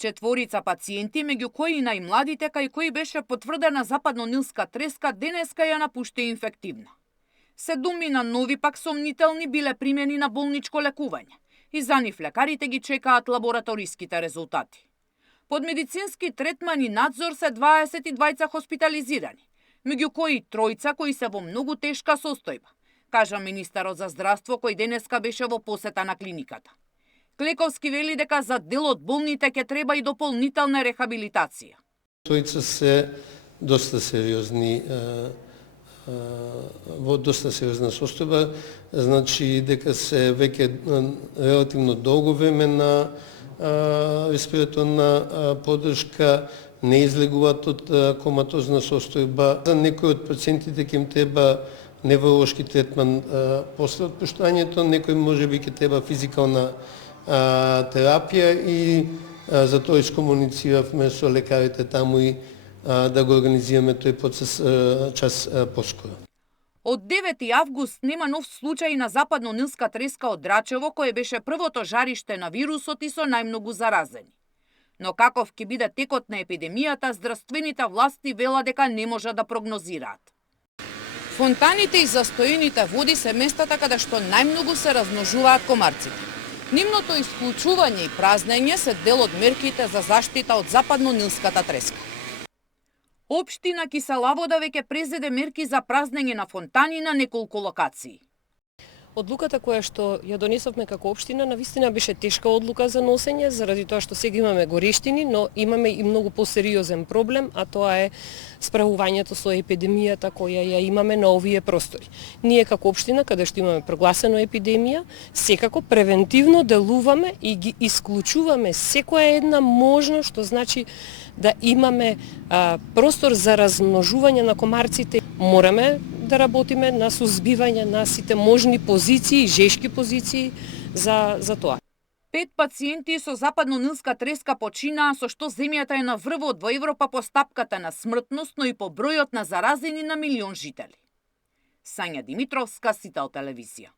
4 пациенти, меѓу кои и најмладите, кај кои беше потврдена западно-нилска треска, денеска ја напушти инфективна. 7 нови пак сомнителни биле примени на болничко лекување и за нив лекарите ги чекаат лабораториските резултати. Под медицински третман и надзор се 22 хоспитализирани, меѓу кои 3 кои се во многу тешка состојба, кажа министерот за здравство кој денеска беше во посета на клиниката. Клековски вели дека за дел од болните ќе треба и дополнителна рехабилитација. Тројца се доста сериозни, во доста сериозна состојба, значи дека се веќе релативно долго време на респираторна поддршка, не излегуваат од коматозна состојба. За некои од пациентите ќе им треба невролошки третман после отпуштањето, некои можеби ќе треба физикална терапија и за тоа искомунициравме со лекарите таму и да го организираме тој процес час поскоро. Од 9 август нема нов случај на западно-нилска треска од Драчево, кое беше првото жариште на вирусот и со најмногу заразени. Но каков ќе биде текот на епидемијата, здравствените власти велат дека не можат да прогнозираат. Фонтаните и застоените води се местата каде што најмногу се размножуваат комарците. Нивното исклучување и празнење се дел од мерките за заштита од западно-нилската треска. Општина Кисела Вода веќе презеде мерки за празнење на фонтани на неколку локации. Одлуката која што ја донесовме како општина навистина беше тешка одлука за носење, заради тоа што сега имаме горештини, но имаме и многу посериозен проблем, а тоа е справувањето со епидемијата која ја имаме на овие простори. Ние како општина, каде што имаме прогласено епидемија, секако превентивно делуваме и ги исклучуваме секоја една можност, што значи да имаме простор за размножување на комарците. Мораме да работиме на сузбивање на сите можни позиции, жешки позиции за тоа. 5 пациенти со западно-нилска треска починаа, со што земјата е на врвот во Европа по стапката на смртност, но и по бројот на заразени на милион жители. Сања Димитровска, Сител телевизија.